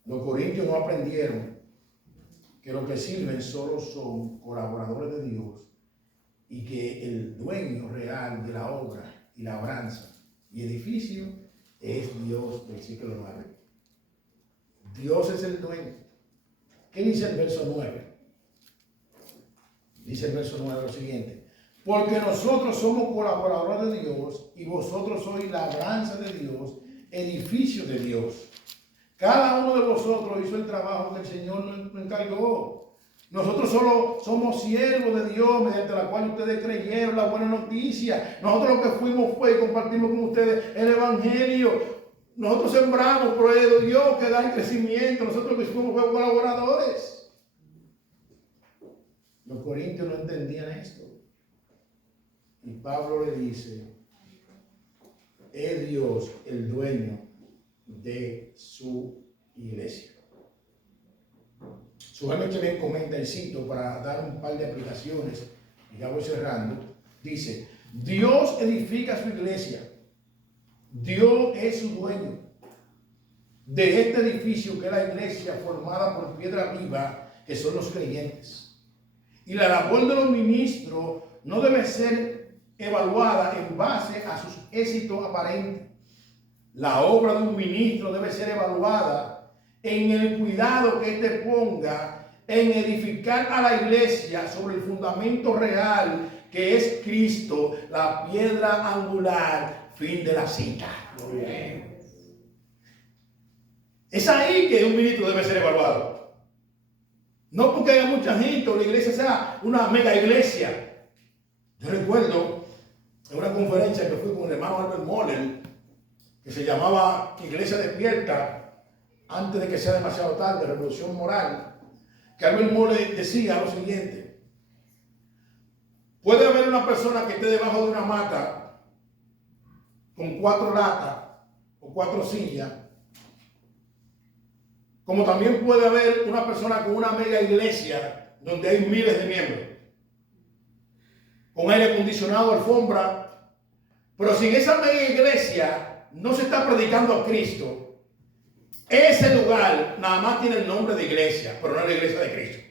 Los corintios no aprendieron que los que sirven solo son colaboradores de Dios y que el dueño real de la obra y labranza y edificio es Dios, versículo 9. Dios es el dueño. ¿Qué dice el verso 9? Dice el verso 9 lo siguiente: porque nosotros somos colaboradores de Dios y vosotros sois labranza de Dios, edificio de Dios. Cada uno de vosotros hizo el trabajo que el Señor nos encargó. Nosotros solo somos siervos de Dios, mediante la cual ustedes creyeron la buena noticia. Nosotros lo que fuimos fue y compartimos con ustedes el Evangelio. Nosotros sembramos, pero es Dios que da el crecimiento. Nosotros que fuimos fue colaboradores. Los corintios no entendían esto. Y Pablo le dice, es Dios el dueño de su iglesia. Suélmente le comenta y cito para dar un par de aplicaciones, y ya voy cerrando. Dice, Dios edifica su iglesia. Dios es su dueño de este edificio que es la iglesia formada por piedra viva, que son los creyentes. Y la labor de los ministros no debe ser evaluada en base a sus éxitos aparentes. La obra de un ministro debe ser evaluada en el cuidado que éste ponga en edificar a la iglesia sobre el fundamento real que es Cristo, la piedra angular, fin de la cita. Muy bien. Es ahí que un ministro debe ser evaluado. No porque haya mucha gente o la iglesia sea una mega iglesia. Yo recuerdo en una conferencia que fui con el hermano Albert Moller, que se llamaba Iglesia Despierta, antes de que sea demasiado tarde, Revolución Moral, que Albert Moller decía lo siguiente: puede haber una persona que esté debajo de una mata con 4 latas o 4 sillas, como también puede haber una persona con una mega iglesia donde hay miles de miembros, con aire acondicionado, alfombra, pero si en esa mega iglesia no se está predicando a Cristo, ese lugar nada más tiene el nombre de iglesia, pero no es la iglesia de Cristo.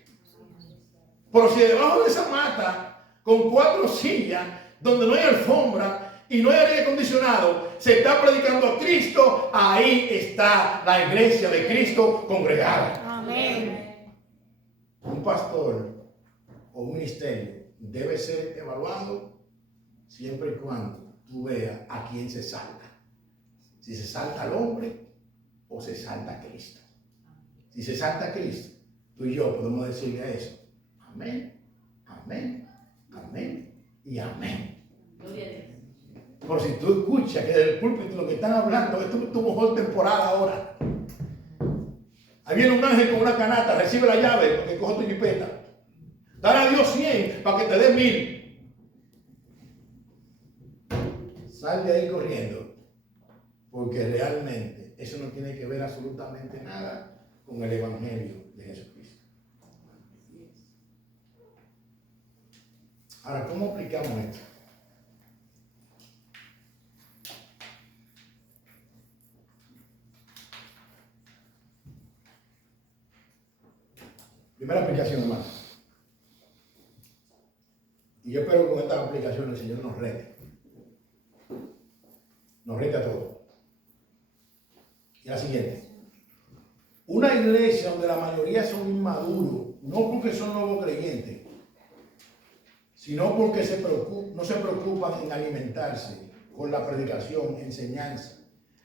Pero si debajo de esa mata, con 4 sillas, donde no hay alfombra y no hay aire acondicionado, se está predicando a Cristo, ahí está la iglesia de Cristo congregada. Amén. Un pastor o un ministerio debe ser evaluado siempre y cuando tú veas a quién se salta. Si se salta al hombre o se salta a Cristo. Si se salta a Cristo, tú y yo podemos decirle a eso: amén, amén, amén y amén. Por si tú escuchas que del púlpito lo que están hablando es tu mejor temporada ahora. Ahí viene un ángel con una canasta, recibe la llave porque coge tu jipeta. Dale a Dios 100 para que te dé 1000. Sal de ahí corriendo, porque realmente eso no tiene que ver absolutamente nada con el Evangelio de Jesucristo. Ahora, ¿cómo aplicamos esto? Primera aplicación, hermano. Y yo espero que con esta aplicación el Señor nos rete. Nos rete a todos. Y la siguiente: una iglesia donde la mayoría son inmaduros, no porque son nuevos creyentes, sino porque no se preocupan en alimentarse con la predicación, enseñanza,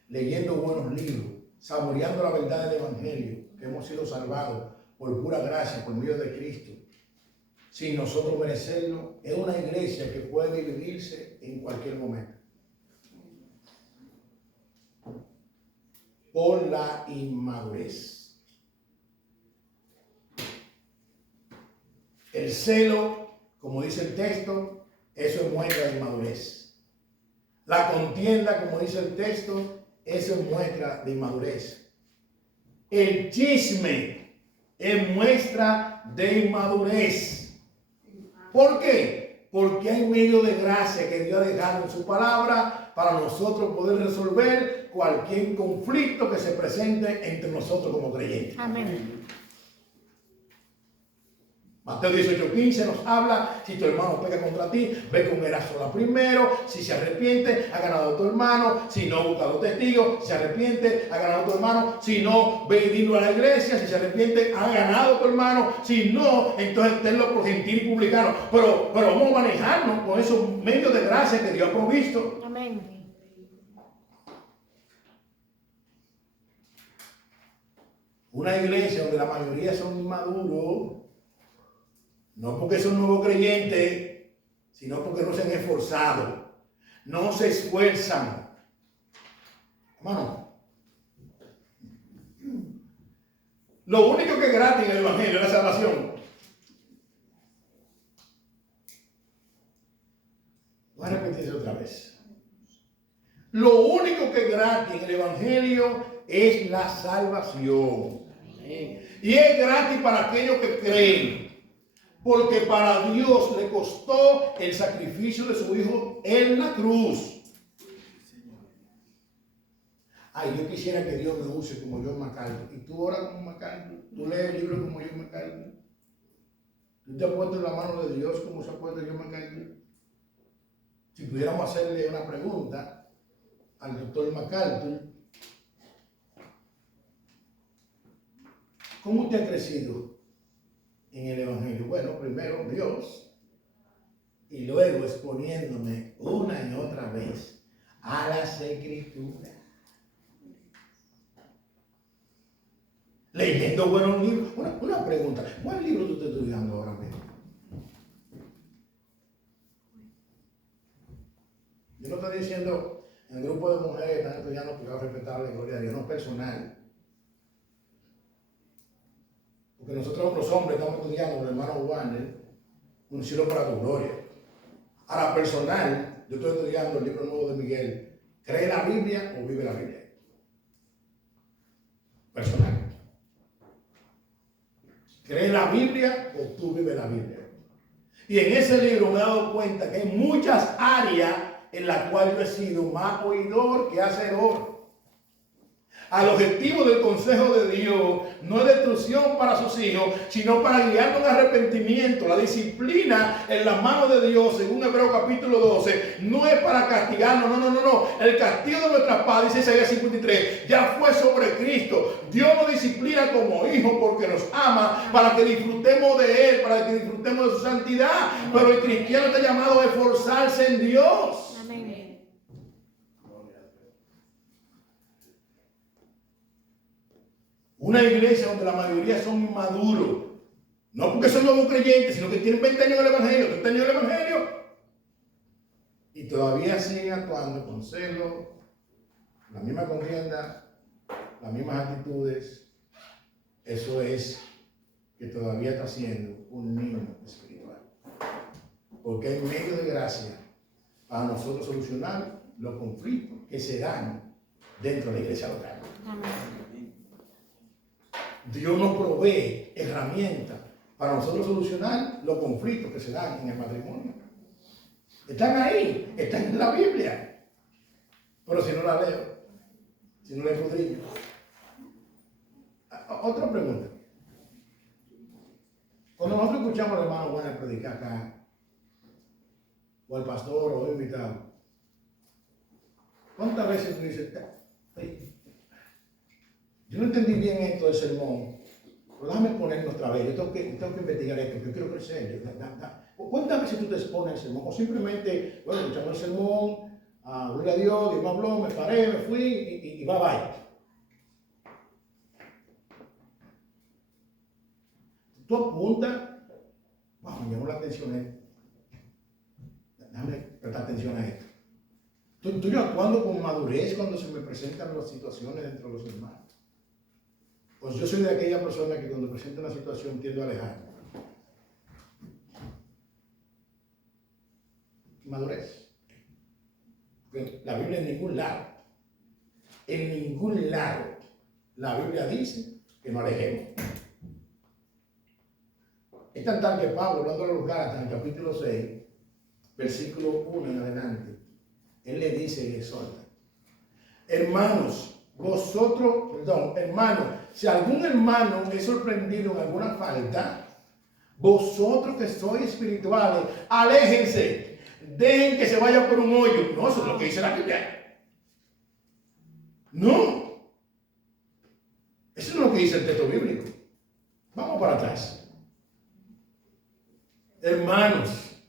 leyendo buenos libros, saboreando la verdad del Evangelio, que hemos sido salvados por pura gracia, por medio de Cristo, sin nosotros merecerlo, es una iglesia que puede dividirse en cualquier momento. Por la inmadurez. El celo, como dice el texto, eso es muestra de inmadurez. La contienda, como dice el texto, eso es muestra de inmadurez. El chisme es muestra de inmadurez. ¿Por qué? Porque hay medio de gracia que Dios ha dejado en su palabra para nosotros poder resolver cualquier conflicto que se presente entre nosotros como creyentes. Amén. Mateo 18:15 nos habla, si tu hermano peca contra ti, ve con él a sola primero, si se arrepiente, ha ganado a tu hermano, si no, busca a los testigos, si se arrepiente, ha ganado a tu hermano, si no, ve y dilo a la iglesia, si se arrepiente, ha ganado a tu hermano, si no, entonces tenlo por gentil y publicano, pero vamos a manejarnos con esos medios de gracia que Dios ha provisto. Amén. Una iglesia donde la mayoría son inmaduros, no porque son nuevos creyentes, sino porque no se han esforzado, no se esfuerzan. Hermano, lo único que es gratis en el Evangelio es la salvación. Voy a repetir eso otra vez. Lo único que es gratis en el Evangelio es la salvación. Y es gratis para aquellos que creen. Porque para Dios le costó el sacrificio de su Hijo en la cruz. Ay, yo quisiera que Dios me use como John MacArthur. ¿Y tú oras como MacArthur? ¿Tú lees el libro como John MacArthur? ¿Tú te has puesto en la mano de Dios como se ha puesto John MacArthur? Si pudiéramos hacerle una pregunta al doctor MacArthur, ¿cómo usted ha crecido en el Evangelio? Bueno, primero Dios, y luego exponiéndome una y otra vez a las Escrituras. Leyendo buenos libros. Una pregunta, ¿cuál libro tú estás estudiando ahora mismo? Yo no estoy diciendo en el grupo de mujeres que están estudiando privado respetable, gloria a Dios, no personal. Porque nosotros los hombres estamos estudiando con el hermano Warner, un cielo para tu gloria. Ahora, personal, yo estoy estudiando el libro nuevo de Miguel, ¿cree la Biblia o vive la Biblia? Personal. ¿Cree la Biblia o tú vives la Biblia? Y en ese libro me he dado cuenta que hay muchas áreas en las cuales yo he sido más oidor que hacedor. Al objetivo del consejo de Dios no es destrucción para sus hijos, sino para guiarnos en arrepentimiento. La disciplina en las manos de Dios, según Hebreos capítulo 12, no es para castigarnos, no. El castigo de nuestra paz, dice Isaías 53, ya fue sobre Cristo. Dios nos disciplina como hijos porque nos ama, para que disfrutemos de Él, para que disfrutemos de su santidad. Pero el cristiano está llamado a esforzarse en Dios. Una iglesia donde la mayoría son inmaduros, no porque son nuevos creyentes, sino que tienen 20 años en el Evangelio, 30 años en el Evangelio, y todavía siguen actuando con celo, la misma contienda, las mismas actitudes. Eso es que todavía está siendo un niño espiritual. Porque hay medios de gracia para nosotros solucionar los conflictos que se dan dentro de la iglesia local. Amén. Dios nos provee herramientas para nosotros solucionar los conflictos que se dan en el matrimonio. Están ahí, están en la Biblia. Pero si no la leo, si no la escudriño. Otra pregunta. Cuando nosotros escuchamos al hermano Juan predicar acá, o al pastor o al invitado, ¿cuántas veces tú dices, yo no entendí bien esto del sermón, pero déjame ponerlo otra vez, yo tengo que investigar esto, yo quiero crecer. ¿Cuántas veces tú te expones el sermón? O simplemente, bueno, escuchamos el sermón, gloria a Dios, Dios me habló, me paré, me fui y bye bye. Tú apuntas, wow, me llamó la atención esto. Déjame prestar atención a esto. Estoy yo actuando con madurez cuando se me presentan las situaciones dentro de los hermanos. Pues yo soy de aquella persona que cuando presenta una situación tiendo a alejarme. Madurez. Porque la Biblia en ningún lado, la Biblia dice que nos alejemos. Es tan tal que Pablo, hablando a los Gálatas en el capítulo 6, versículo 1 en adelante, él le dice y le exhorta: hermanos, hermanos, si algún hermano es sorprendido en alguna falta, vosotros que sois espirituales, aléjense, dejen que se vaya por un hoyo. No, eso es lo que dice la Biblia. No, eso no es lo que dice el texto bíblico. Vamos para atrás. Hermanos,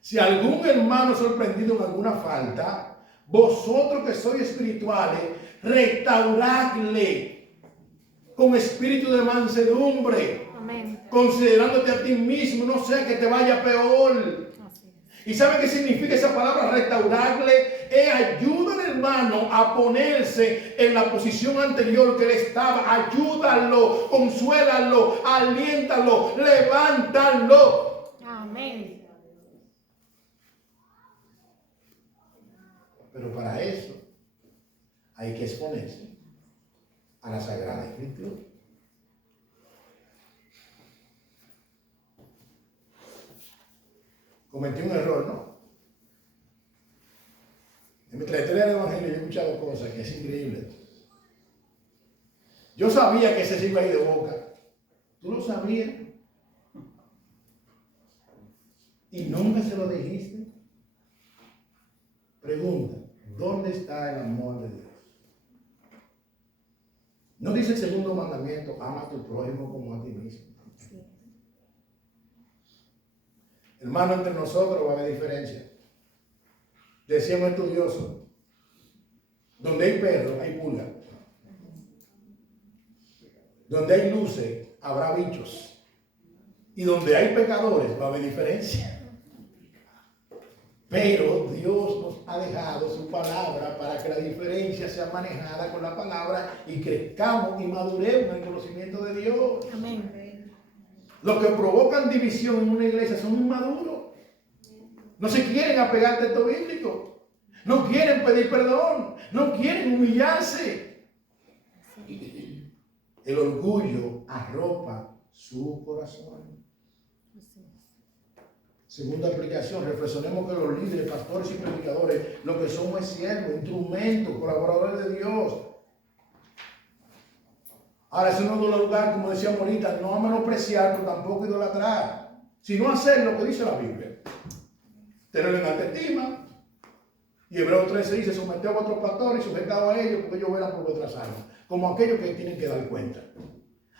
si algún hermano es sorprendido en alguna falta, vosotros que sois espirituales, restauradle con espíritu de mansedumbre, Amén. considerándote a ti mismo, no sea que te vaya peor. ¿Y sabe qué significa esa palabra restaurarle? Ayuda al hermano a ponerse en la posición anterior que él estaba. Ayúdalo, consuélalo, aliéntalo, levántalo. Amén. Pero para eso hay que exponerse a la Sagrada Escritura. Cometí un error, ¿no? En mi trayectoria del Evangelio yo he escuchado cosas que es increíble. Yo sabía que ese se iba a ir de boca. ¿Tú lo sabías? ¿Y nunca se lo dijiste? Pregunta: ¿dónde está el amor de Dios? ¿No dice el segundo mandamiento: ama a tu prójimo como a ti mismo? Hermano, entre nosotros va a haber diferencia. Decía un estudioso: donde hay perro, hay pulga. Donde hay luces, habrá bichos. Y donde hay pecadores, va a haber diferencia. Pero Dios nos ha dejado su palabra para que la diferencia sea manejada con la palabra y crezcamos y maduremos en el conocimiento de Dios. Amén. Los que provocan división en una iglesia son inmaduros. No se quieren apegar al texto bíblico. No quieren pedir perdón. No quieren humillarse. El orgullo arropa su corazón. Segunda aplicación: reflexionemos que los líderes, pastores y predicadores, lo que somos es siervos, instrumentos, colaboradores de Dios. Ahora, es uno de los lugares, como decíamos ahorita, no a menospreciar, pero tampoco idolatrar, sino hacer lo que dice la Biblia. Tenerlo en alta estima. Y Hebreos 13 dice: someteos a vuestros pastores y sujetaos a ellos, porque ellos velan por vuestras almas, como aquellos que tienen que dar cuenta.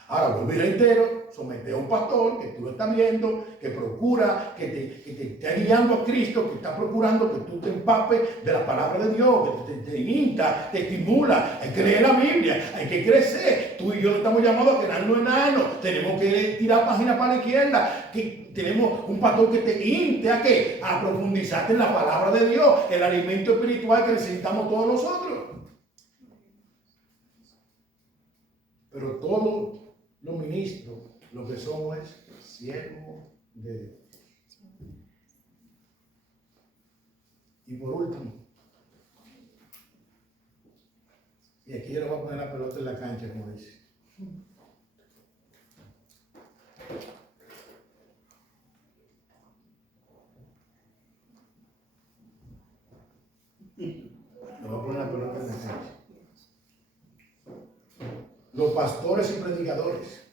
Ahora vuelvo y reitero: somete a un pastor que tú lo estás viendo, que procura, que te está guiando a Cristo, que está procurando que tú te empapes de la palabra de Dios, que te insta, te estimula. Hay que leer la Biblia, hay que crecer. Tú y yo no estamos llamados a quedarnos enanos. Tenemos que tirar páginas para la izquierda. Que tenemos un pastor que te inste a ¿qué? A profundizarte en la palabra de Dios, el alimento espiritual que necesitamos todos nosotros. Pero todos los ministros, lo que somos es siervos de Dios. Y por último, y aquí yo le voy a poner la pelota en la cancha, como dice. Le voy a poner la pelota en la cancha. Los pastores y predicadores.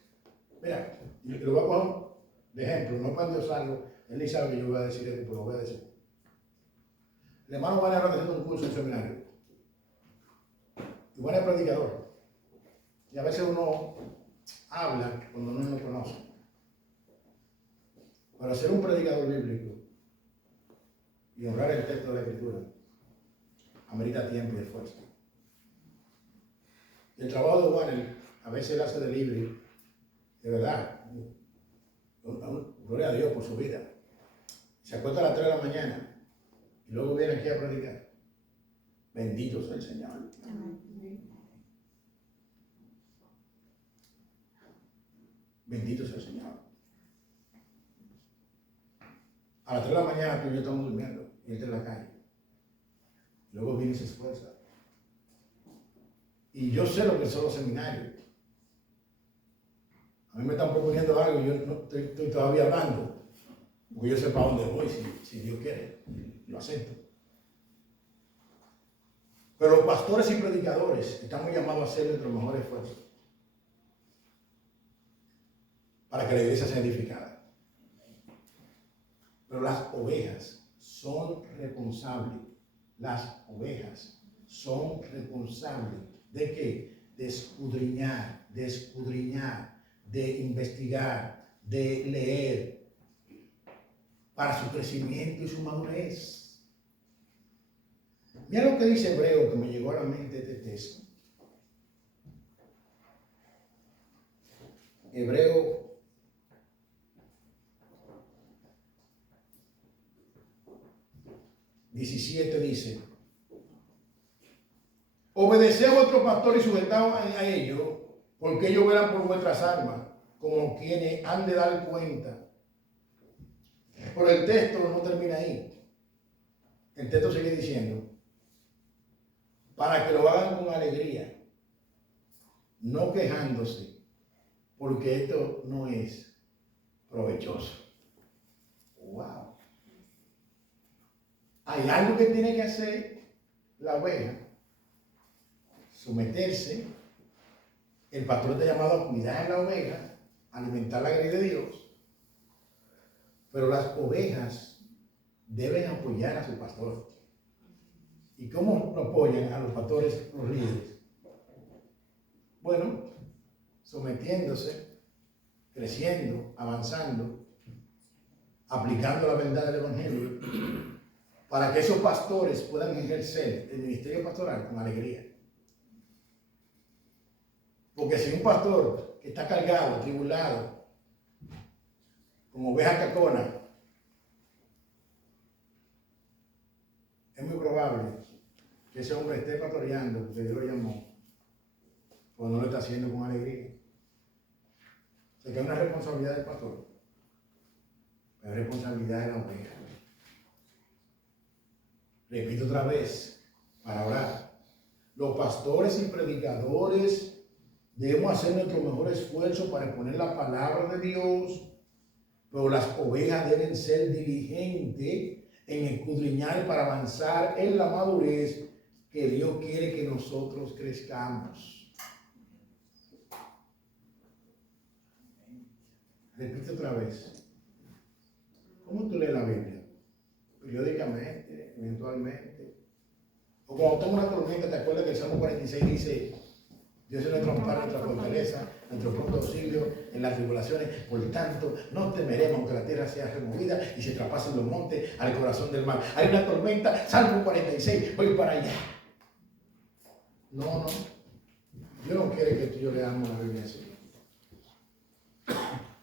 Mira, lo voy a poner de ejemplo, no para usarlo. Él ni sabe que yo voy a decir esto, pero lo voy a decir. El hermano Juan está haciendo un curso en seminario. Y Juan es predicador. Y a veces uno habla cuando uno no lo conoce. Para ser un predicador bíblico y honrar el texto de la Escritura, amerita tiempo y esfuerzo. Y el trabajo de Juan, a veces él hace delivery, de verdad. Gloria a Dios por su vida. Se acuesta a las 3 de la mañana y luego viene aquí a predicar. Bendito sea el Señor. Bendito sea el Señor. A las 3 de la mañana tú y yo estamos durmiendo y él está en la calle. Luego viene y se esfuerza. Y yo sé lo que son los seminarios. A mí me están proponiendo algo y yo no estoy todavía hablando. Porque yo sé para dónde voy, si Dios quiere, lo acepto. Pero los pastores y predicadores estamos llamados a hacer nuestro mejor esfuerzo para que la iglesia sea edificada. Pero las ovejas son responsables. Las ovejas son responsables ¿de qué? De escudriñar, de investigar, de leer para su crecimiento y su madurez. Mira lo que dice Hebreo, que me llegó a la mente este texto. Hebreo 17 dice: obedeced a vuestro pastor y sujetaos a ellos, porque ellos verán por vuestras almas, como quienes han de dar cuenta. Pero el texto no termina ahí. El texto sigue diciendo: para que lo hagan con alegría, no quejándose, porque esto no es provechoso. Wow. Hay algo que tiene que hacer la oveja: someterse. El pastor está llamado a cuidar a la oveja, alimentar la grey de Dios, pero las ovejas deben apoyar a su pastor. ¿Y cómo lo apoyan a los pastores, los líderes? Bueno, sometiéndose, creciendo, avanzando, aplicando la verdad del Evangelio, para que esos pastores puedan ejercer el ministerio pastoral con alegría. Porque si un pastor que está cargado, atribulado, como oveja cacona, es muy probable que ese hombre esté pastoreando porque Dios lo llamó, o no lo está haciendo con alegría. O sea que es una responsabilidad del pastor, es responsabilidad de la oveja. Repito otra vez, para orar. Los pastores y predicadores debemos hacer nuestro mejor esfuerzo para exponer la palabra de Dios, pero las ovejas deben ser diligentes en escudriñar para avanzar en la madurez que Dios quiere que nosotros crezcamos. Repite otra vez. ¿Cómo tú lees la Biblia? Periódicamente, eventualmente. O cuando tengo una tormenta, ¿te acuerdas que el Salmo 46 dice: Dios es nuestro amparo, nuestra fortaleza, nuestro pronto auxilio en las tribulaciones? Por tanto, no temeremos aunque la tierra sea removida y se traspasen los montes al corazón del mar. Hay una tormenta, Salmo 46, voy para allá. No. Dios no quiere que tú y yo leamos la Biblia así.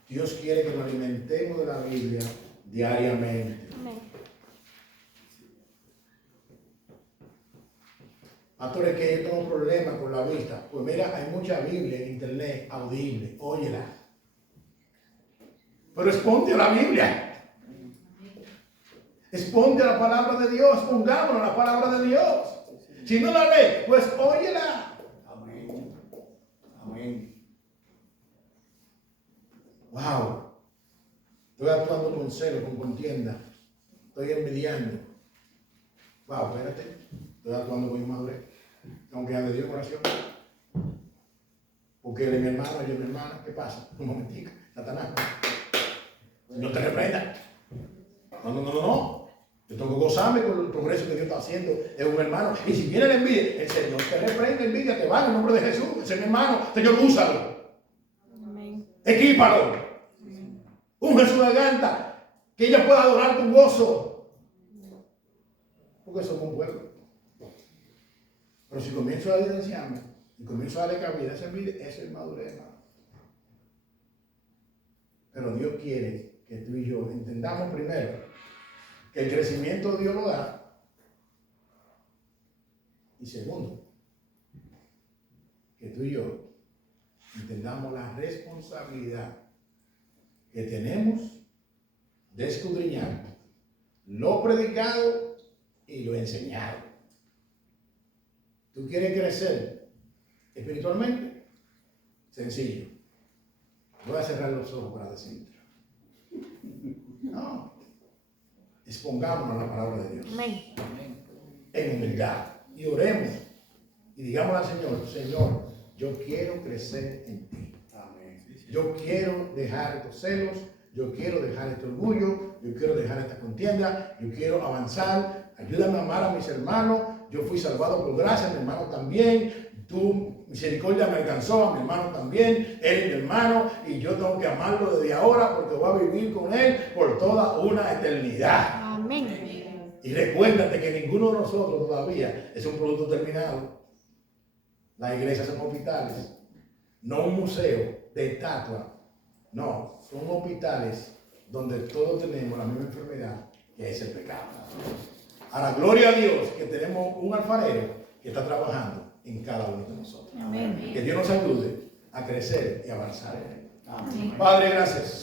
Dios quiere que nos alimentemos de la Biblia diariamente. Amén. Pastor, es que yo tengo problemas con la vista. Pues mira, hay mucha Biblia en internet, audible, óyela. Pero exponte a la Biblia. Exponte a la palabra de Dios, pongámonos a la palabra de Dios. Si no la lee, pues óyela. Amén. Amén. Wow. Estoy actuando con celo, con contienda. Estoy envidiando. Wow, espérate. Estoy actuando con inmadurez. Tengo que darle Dios oración. Porque él es mi hermano, ella es mi hermana. ¿Qué pasa? Un momentico. Satanás. No te reprenda. No. Yo tengo que gozarme con el progreso que Dios está haciendo. Es un hermano. Y si viene la envidia, el Señor te reprende, envidia, te va en el nombre de Jesús. Ese es mi hermano. Señor, úsalo. Amén. Equípalo. Amén. Unge su garganta. Que ella pueda adorar con gozo. Porque somos un pueblo. Pero si comienzo a evidenciarme y comienzo a darle cabida a esa envidia, eso es madurez, hermano. Pero Dios quiere que tú y yo entendamos primero que el crecimiento Dios lo da. Y segundo, que tú y yo entendamos la responsabilidad que tenemos de escudriñar lo predicado y lo enseñado. ¿Tú quieres crecer espiritualmente? Sencillo. Voy a cerrar los ojos para decirte. No. expongámonos a la palabra de Dios Amén. en humildad y oremos y digamos al Señor, Señor, yo quiero crecer en ti. Yo quiero dejar estos celos, yo quiero dejar este orgullo, yo quiero dejar esta contienda, yo quiero avanzar. Ayúdame a amar a mis hermanos. Yo fui salvado por gracia, mi hermano también. Tu misericordia me alcanzó, a mi hermano también. Él es mi hermano y yo tengo que amarlo desde ahora porque voy a vivir con él por toda una eternidad. Amén. Y recuérdate que ninguno de nosotros todavía es un producto terminado. Las iglesias son hospitales, no un museo de estatua. No, son hospitales donde todos tenemos la misma enfermedad, que es el pecado. Ahora, gloria a Dios que tenemos un alfarero que está trabajando en cada uno de nosotros. Amén. Que Dios nos ayude a crecer y avanzar en él. Amén. Padre, gracias.